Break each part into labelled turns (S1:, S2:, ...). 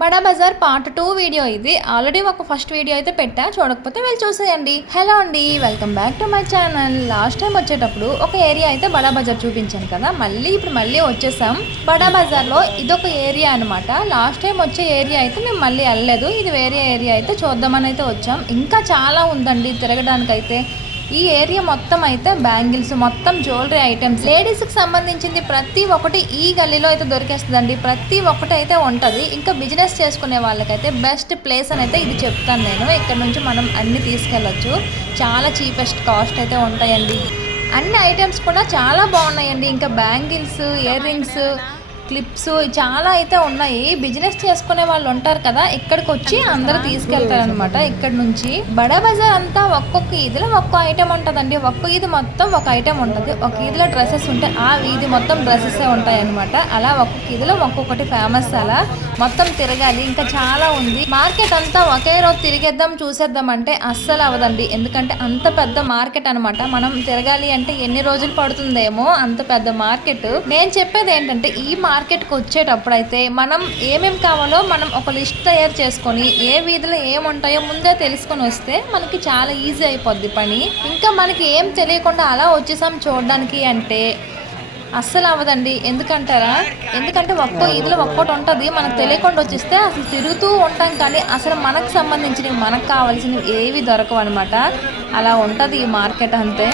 S1: Bada Bazaar part two video ఇది. Already ఒక first video అయితే పెట్టా. చూడకపోతే వెళ్ళి చూసేయండి. హలో అండి. Welcome back to my channel last time వచ్చేటప్పుడు ఒక ఏరియా అయితే బడా బజార్ చూపించాను కదా. మళ్ళీ ఇప్పుడు మళ్ళీ వచ్చేసాం. బడా బజార్లో ఇదొక ఏరియా అనమాట లాస్ట్ టైం వచ్చే ఏరియా అయితే మేము మళ్ళీ వెళ్ళలేదు. ఇది వేరే ఏరియా అయితే చూద్దామని అయితే వచ్చాం. ఇంకా చాలా ఉందండి తిరగడానికి అయితే ఈ ఏరియా మొత్తం అయితే బ్యాంగిల్స్ మొత్తం జ్యువెలరీ ఐటమ్స్. లేడీస్కి సంబంధించింది ప్రతి ఒక్కటి ఈ గల్లీలో అయితే దొరికేస్తుందండి. ప్రతి ఒక్కటి అయితే ఉంటుంది. ఇంకా బిజినెస్ చేసుకునే వాళ్ళకైతే బెస్ట్ ప్లేస్ అని అయితే ఇది చెప్తాను నేను. ఇక్కడ నుంచి మనం అన్ని తీసుకెళ్ళొచ్చు. చాలా చీపెస్ట్ కాస్ట్ అయితే ఉంటాయండి. అన్ని ఐటమ్స్ కూడా చాలా బాగున్నాయండి. ఇంకా బ్యాంగిల్స్ ఇయర్ రింగ్స్ క్లిప్స్ చాలా అయితే ఉన్నాయి. బిజినెస్ చేసుకునే వాళ్ళు ఉంటారు కదా ఇక్కడికి వచ్చి అందరూ తీసుకెళ్తారు అనమాట ఇక్కడ నుంచి. బడా బజార్ అంతా ఒక్కొక్క ఈదిలో ఒక్క ఐటెం ఉంటుందండి. ఒక్క ఈది మొత్తం ఒక ఐటెం ఉంటుంది. ఒక ఈదిలో డ్రెస్సెస్ ఉంటాయి ఆ వీధి మొత్తం డ్రెస్సెస్ ఉంటాయి అనమాట అలా ఒక్కొక్క ఈదిలో ఒక్కొక్కటి ఫేమస్ అలా మొత్తం తిరగాలి. ఇంకా చాలా ఉంది. మార్కెట్ అంతా ఒకే రోజు తిరిగేద్దాం చూసేద్దాం అంటే అస్సలు అవదండి ఎందుకంటే అంత పెద్ద మార్కెట్ అనమాట మనం తిరగాలి అంటే ఎన్ని రోజులు పడుతుందేమో అంత పెద్ద మార్కెట్. నేను చెప్పేది ఏంటంటే ఈ మార్కెట్కి వచ్చేటప్పుడు అయితే మనం ఏమేమి కావాలో మనం ఒక లిస్ట్ తయారు చేసుకొని ఏ వీధిలో ఏముంటాయో ముందే తెలుసుకొని వస్తే మనకి చాలా ఈజీ అయిపోద్ది పని. ఇంకా మనకి ఏం తెలియకుండా అలా వచ్చేసాం చూడడానికి అంటే అస్సలు అవ్వదండి. ఎందుకంటారా? ఎందుకంటే ఒక్కో ఇదిలో ఒక్కోటి ఉంటుంది. మనకు తెలియకుండా వచ్చేస్తే అసలు తిరుగుతూ ఉంటాం కానీ అసలు మనకు సంబంధించినవి మనకు కావాల్సినవి ఏవి దొరకవు అనమాట అలా ఉంటుంది ఈ మార్కెట్ అంతే.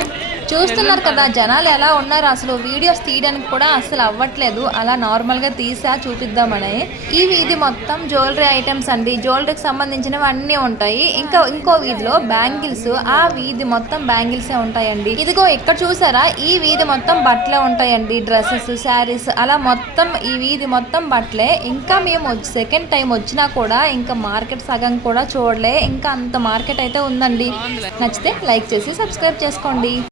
S1: చూస్తున్నారు కదా జనాలు ఎలా ఉన్నారు? అసలు వీడియోస్ తీయడానికి కూడా అసలు అవ్వట్లేదు. అలా నార్మల్గా తీసా చూపిద్దామని. ఈ వీధి మొత్తం జ్యువెలరీ ఐటమ్స్ అండి. జ్యువెలరీకి సంబంధించినవి అన్నీ ఉంటాయి. ఇంకా ఇంకో వీధిలో బ్యాంగిల్స్. ఆ వీధి మొత్తం బ్యాంగిల్సే ఉంటాయండి. ఇదిగో ఇక్కడ చూసారా? ఈ వీధి మొత్తం బట్టలే ఉంటాయండి. డ్రెస్సెస్ శారీస్ అలా మొత్తం ఈ వీధి మొత్తం బట్టలే. ఇంకా మేము సెకండ్ టైం వచ్చినా కూడా ఇంకా మార్కెట్ సగం కూడా చూడలే. ఇంకా అంత మార్కెట్ అయితే ఉందండి. నచ్చితే లైక్ చేసి సబ్స్క్రైబ్ చేసుకోండి.